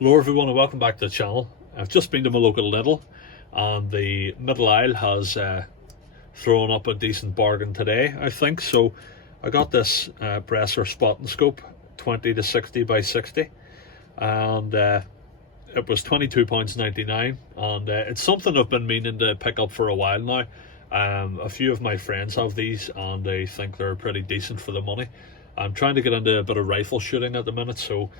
Hello everyone and welcome back to the channel. I've just been to my local Lidl and the middle aisle has thrown up a decent bargain today, I think. So I got this Bresser spotting scope 20 to 60 by 60 and it was £22.99 and it's something I've been meaning to pick up for a while now. A few of my friends have these and they think they're pretty decent for the money. I'm trying to get into a bit of rifle shooting at the minute, so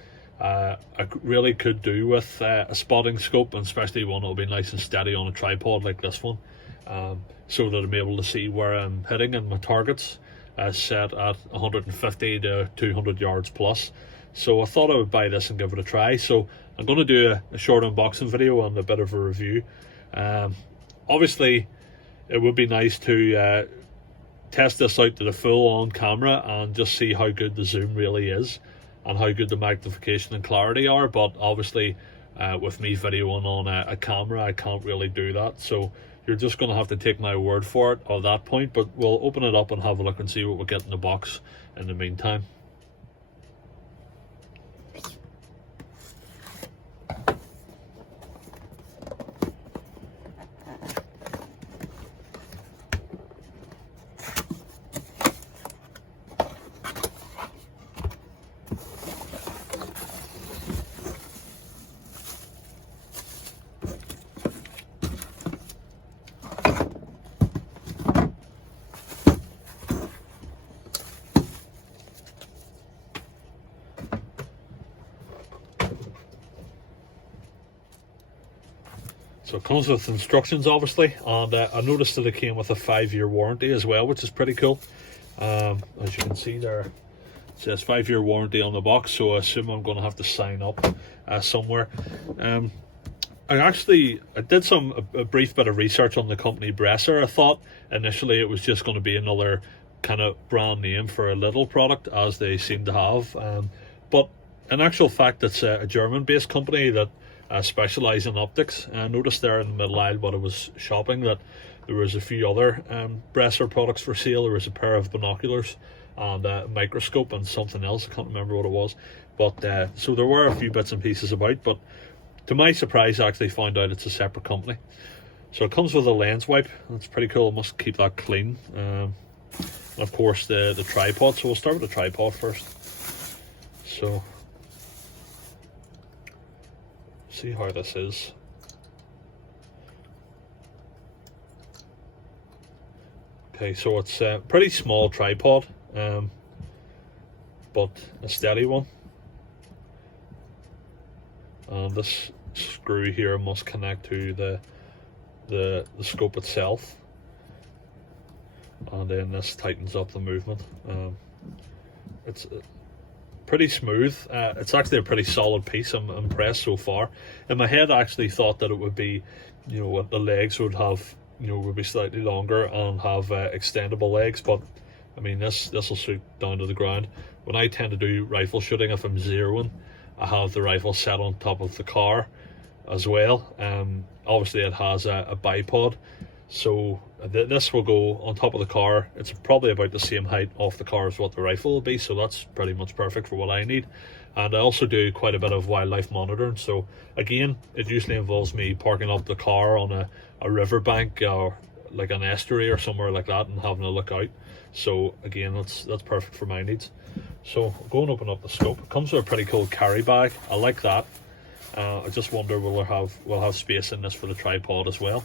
I really could do with a spotting scope, and especially one that'll be nice and steady on a tripod like this one, so that I'm able to see where I'm hitting and my targets set at 150 to 200 yards plus. So I thought I would buy this and give it a try. So I'm going to do a short unboxing video and a bit of a review. Obviously it would be nice to test this out to the full on camera and just see how good the zoom really is and how good the magnification and clarity are, but obviously with me videoing on a camera I can't really do that, so you're just going to have to take my word for it at that point. But we'll open it up and have a look and see what we get in the box in the meantime. So it comes with instructions obviously, and I noticed that it came with a 5-year warranty as well, which is pretty cool. As you can see there, it says 5-year warranty on the box, so I assume I'm going to have to sign up somewhere. I did a brief bit of research on the company Bresser. I thought initially it was just going to be another kind of brand name for a Lidl product, as they seem to have, but in actual fact it's a German-based company that specialise in optics. I noticed there in the middle aisle when I was shopping that there was a few other Bresser products for sale. There was a pair of binoculars and a microscope and something else, I can't remember what it was, but so there were a few bits and pieces about, but to my surprise I actually found out it's a separate company. So it comes with a lens wipe. That's pretty cool. I must keep that clean. And of course the tripod, so we'll start with the tripod first. So see how this is. Okay, so it's a pretty small tripod, but a steady one. And this screw here must connect to the scope itself, and then this tightens up the movement. It's pretty smooth. It's actually a pretty solid piece. I'm impressed so far. In my head I actually thought that it would be, the legs would have, would be slightly longer and have extendable legs, but I mean this will suit down to the ground. When I tend to do rifle shooting, if I'm zeroing, I have the rifle set on top of the car as well. Obviously it has a bipod, so this will go on top of the car. It's probably about the same height off the car as what the rifle will be, so that's pretty much perfect for what I need. And I also do quite a bit of wildlife monitoring, so again it usually involves me parking up the car on a riverbank or like an estuary or somewhere like that and having a look out. So again that's perfect for my needs. So I'll go and open up the scope. It comes with a pretty cool carry bag. I like that. I just wonder we'll have space in this for the tripod as well.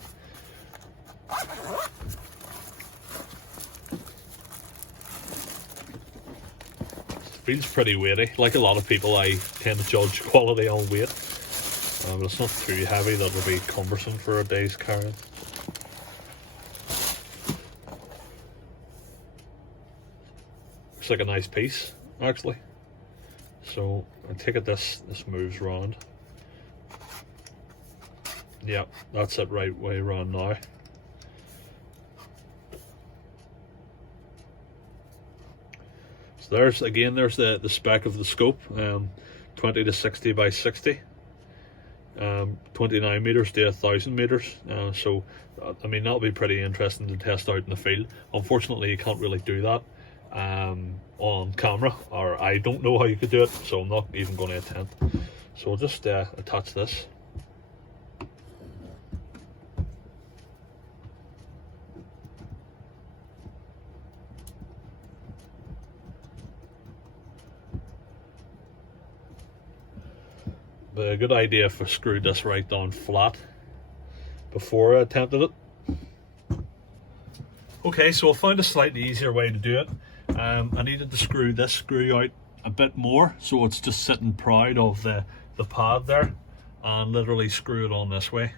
Feels pretty weighty. Like a lot of people, I tend to judge quality on weight, but it's not too heavy that would be cumbersome for a day's carrying. Looks like a nice piece actually. So I take it this moves round. Yeah, that's it, right way around now. So there's the spec of the scope, 20 to 60 by 60, 29 meters to 1,000 meters. So I mean that'll be pretty interesting to test out in the field. Unfortunately you can't really do that on camera, or I don't know how you could do it, so I'm not even going to attempt. So I'll just attach this. But a good idea if I screwed this right down flat before I attempted it. Okay, so I found a slightly easier way to do it. I needed to screw this screw out a bit more, so it's just sitting proud of the pad there, and literally screw it on this way.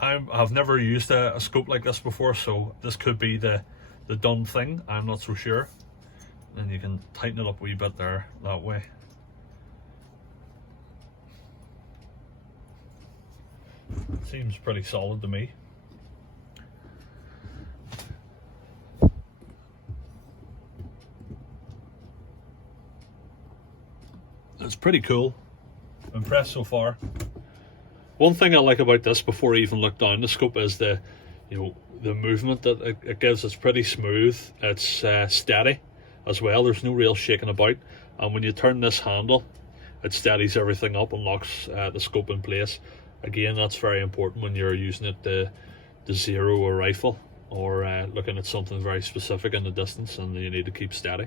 I've never used a scope like this before, so this could be the done thing. I'm not so sure. And you can tighten it up a wee bit there that way. Seems pretty solid to me. It's pretty cool. I'm impressed so far. One thing I like about this before I even look down the scope is the movement that it gives. It's pretty smooth. It's steady as well. There's no real shaking about. And when you turn this handle, it steadies everything up and locks the scope in place. Again, that's very important when you're using it to zero a rifle or looking at something very specific in the distance and you need to keep steady.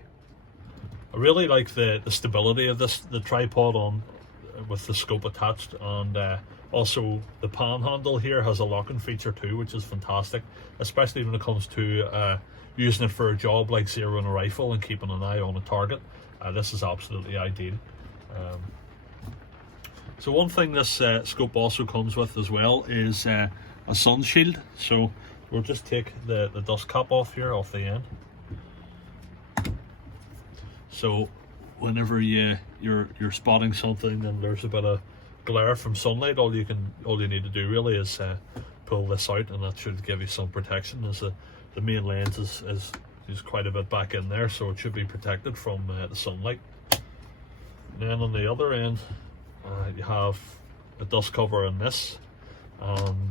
I really like the stability of the tripod on with the scope attached, and also the pan handle here has a locking feature too, which is fantastic, especially when it comes to using it for a job like zeroing a rifle and keeping an eye on a target. This is absolutely ideal. So one thing this scope also comes with as well is a sun shield. So we'll just take the dust cap off here, off the end. So whenever you're spotting something and there's a bit of glare from sunlight, all you need to do really is pull this out, and that should give you some protection, as the main lens is quite a bit back in there, so it should be protected from the sunlight. And then on the other end, you have a dust cover in this, and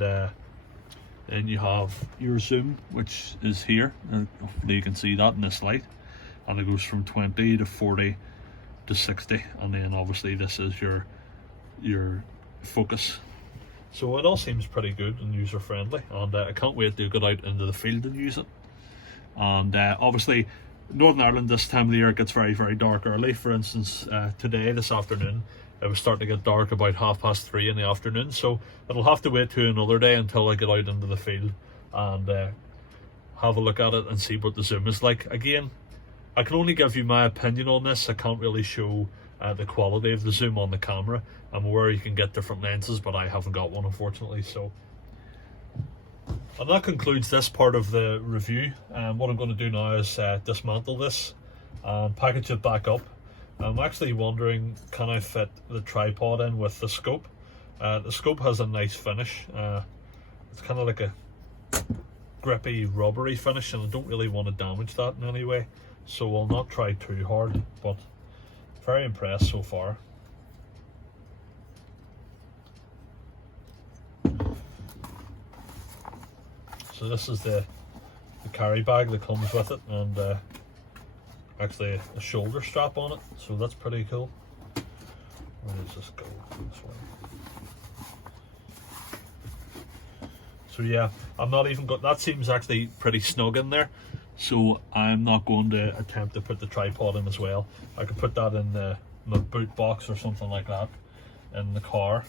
then you have your zoom, which is here. Hopefully you can see that in this light, and it goes from 20 to 40 to 60, and then obviously this is your focus. So it all seems pretty good and user friendly, and I can't wait to get out into the field and use it. And obviously Northern Ireland this time of the year it gets very, very dark early. For instance, this afternoon it was starting to get dark about 3:30 in the afternoon, so it'll have to wait to another day until I get out into the field and have a look at it and see what the zoom is like. Again, I can only give you my opinion on this. I can't really show the quality of the zoom on the camera. I'm aware you can get different lenses, but I haven't got one, unfortunately. So, and that concludes this part of the review. What I'm going to do now is dismantle this and package it back up. I'm actually wondering, can I fit the tripod in with the scope? The scope has a nice finish. It's kind of like a grippy, rubbery finish, and I don't really want to damage that in any way. So I'll not try too hard, but very impressed so far. So this is the carry bag that comes with it, and actually a shoulder strap on it, so that's pretty cool. Where does this go? This way. So yeah, I'm not even got that. Seems actually pretty snug in there, so I'm not going to attempt to put the tripod in as well. I could put that in my boot box or something like that in the car.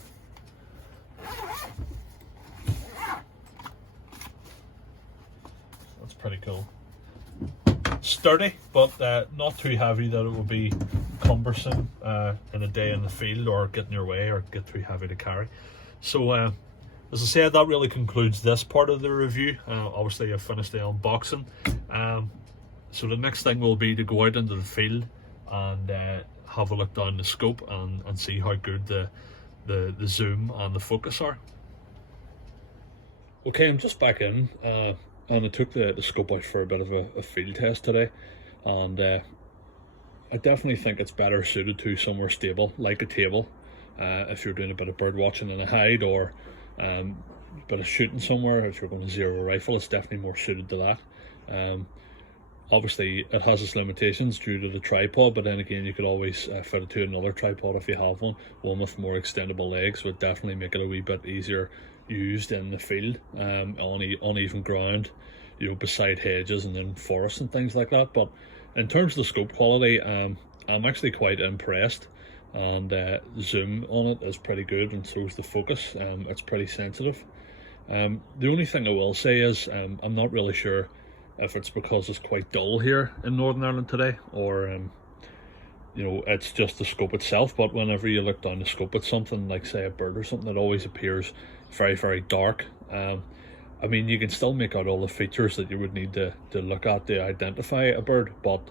That's pretty cool. Sturdy, but not too heavy that it will be cumbersome in a day in the field or get in your way or get too heavy to carry. So as I said, that really concludes this part of the review. Obviously I've finished the unboxing, so the next thing will be to go out into the field and have a look down the scope and see how good the zoom and the focus are. Okay, I'm just back in, and I took the scope out for a bit of a field test today, and I definitely think it's better suited to somewhere stable like a table. If you're doing a bit of bird watching in a hide or a bit of shooting somewhere, if you're going to zero a rifle, it's definitely more suited to that. Obviously it has its limitations due to the tripod, but then again you could always fit it to another tripod if you have one with more extendable legs. Would definitely make it a wee bit easier used in the field, on uneven ground, you know, beside hedges and in forests and things like that. But in terms of the scope quality, I'm actually quite impressed, and zoom on it is pretty good, and so is the focus. It's pretty sensitive. The only thing I will say is I'm not really sure if it's because it's quite dull here in Northern Ireland today, or you know, it's just the scope itself. But whenever you look down the scope at something like, say, a bird or something, it always appears very, very dark. I mean, you can still make out all the features that you would need to look at to identify a bird, but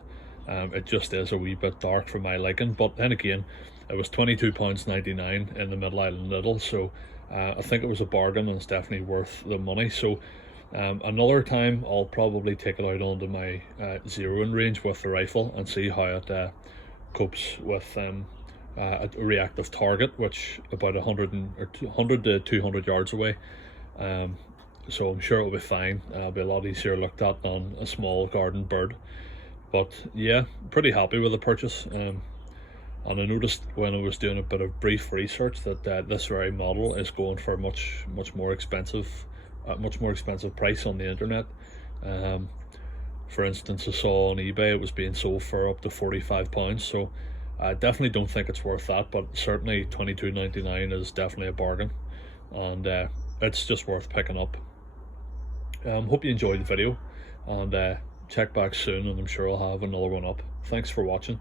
it just is a wee bit dark for my liking. But then again, it was £22.99 in the Middle Island Lidl, so I think it was a bargain, and it's definitely worth the money. So another time I'll probably take it out onto my zeroing range with the rifle and see how it copes with a reactive target, which about 100 to 200 yards away. So I'm sure it'll be fine. It'll be a lot easier looked at than a small garden bird. But yeah, pretty happy with the purchase. And I noticed when I was doing a bit of brief research that this very model is going for a much more expensive price on the internet. For instance, I saw on eBay it was being sold for up to £45, so I definitely don't think it's worth that, but certainly £22.99 is definitely a bargain, and it's just worth picking up. Hope you enjoyed the video, and check back soon, and I'm sure I'll have another one up. Thanks for watching.